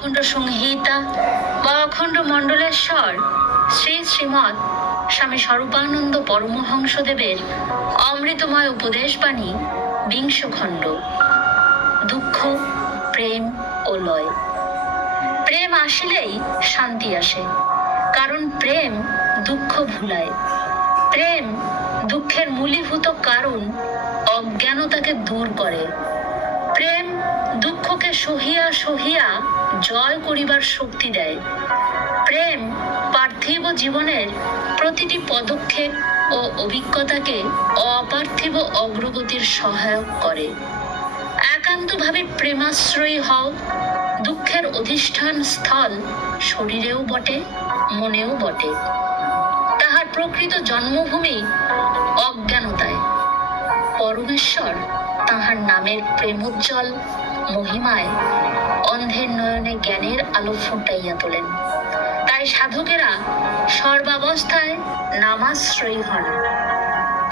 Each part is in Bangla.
অখণ্ড সংহিতা বা অখণ্ড মণ্ডলেশ্বর শ্রী শ্রীমৎ স্বামী স্বরূপানন্দ পরমহংসদেবের অমৃতময় উপদেশবাণী ২০ খণ্ড। দুঃখ, প্রেম ও লয়। প্রেম আসিলেই শান্তি আসে, কারণ প্রেম দুঃখ ভুলায়। প্রেম দুঃখের মূলীভূত কারণ অজ্ঞানতাকে দূর করে। প্রেম দুঃখকে সহিয়া সহিয়া জয় করিবার শক্তি দেয়। প্রেম পার্থিব জীবনের প্রতিটি পদক্ষেপ ও অভিজ্ঞতাকে অপার্থিব অগ্রগতির সহায়ক করে। একান্তভাবে প্রেমাশ্রয়ী হও। দুঃখের অধিষ্ঠান স্থল শরীরেও বটে, মনেও বটে। তাহার প্রকৃত জন্মভূমি অজ্ঞানতায়। পরমেশ্বর তাহার নামের প্রেমোজ্জ্বল মহিমায় অন্ধের নয়নে জ্ঞানের আলো ফুটাইয়া তোলেন। তাই সাধকেরা সর্বাবস্থায় নামাশ্রয়ী হন।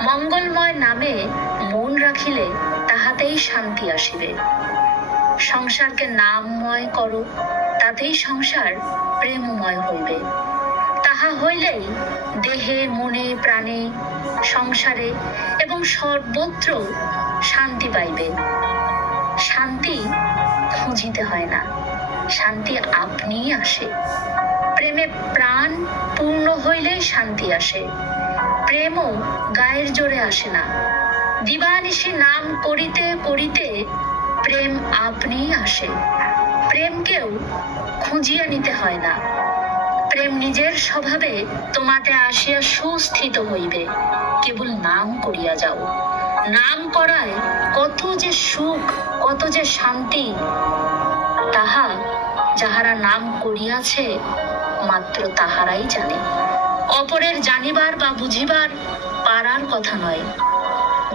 মঙ্গলময় নামে মন রাখিলে তাহাতেই শান্তি আসিবে। সংসারকে নামময় করো, তাতেই সংসার প্রেমময় হইবে। তাহা হইলেই দেহে, মনে, প্রাণে, সংসারে এবং সর্বত্র শান্তি পাইবে। শান্তি খুঁজিতে হয় না, শান্তি আপনিই আসে। প্রেমে প্রাণ পূর্ণ হইলেই শান্তি আসে। প্রেমও গায়ের জোরে আসে না। দিবানিশি নাম করিতে করিতে প্রেম আপনিই আসে। প্রেমকেও খুঁজিয়া নিতে হয় না। প্রেম নিজের স্বভাবে তোমাতে আসিয়া সুস্থিত হইবে। কেবল নাম করিয়া যাও। নাম করায় কত যে সুখ, কত যে শান্তি, তাহা যাহারা নাম করিয়াছে মাত্র তাহারাই জানে। অপরের জানিবার বা বুঝিবার পারার কথা নয়।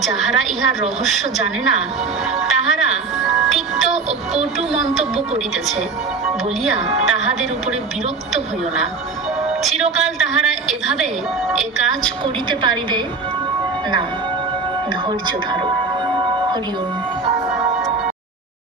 যাহারা ইহার রহস্য জানে না, তাহারা তিক্ত ও কটু মন্তব্য করিতেছে বলিয়া তাহাদের উপরে বিরক্ত হইও না। চিরকাল তাহারা এভাবে এ কাজ করিতে পারিবে না। ধৈর্য ধরো। হরি ওম।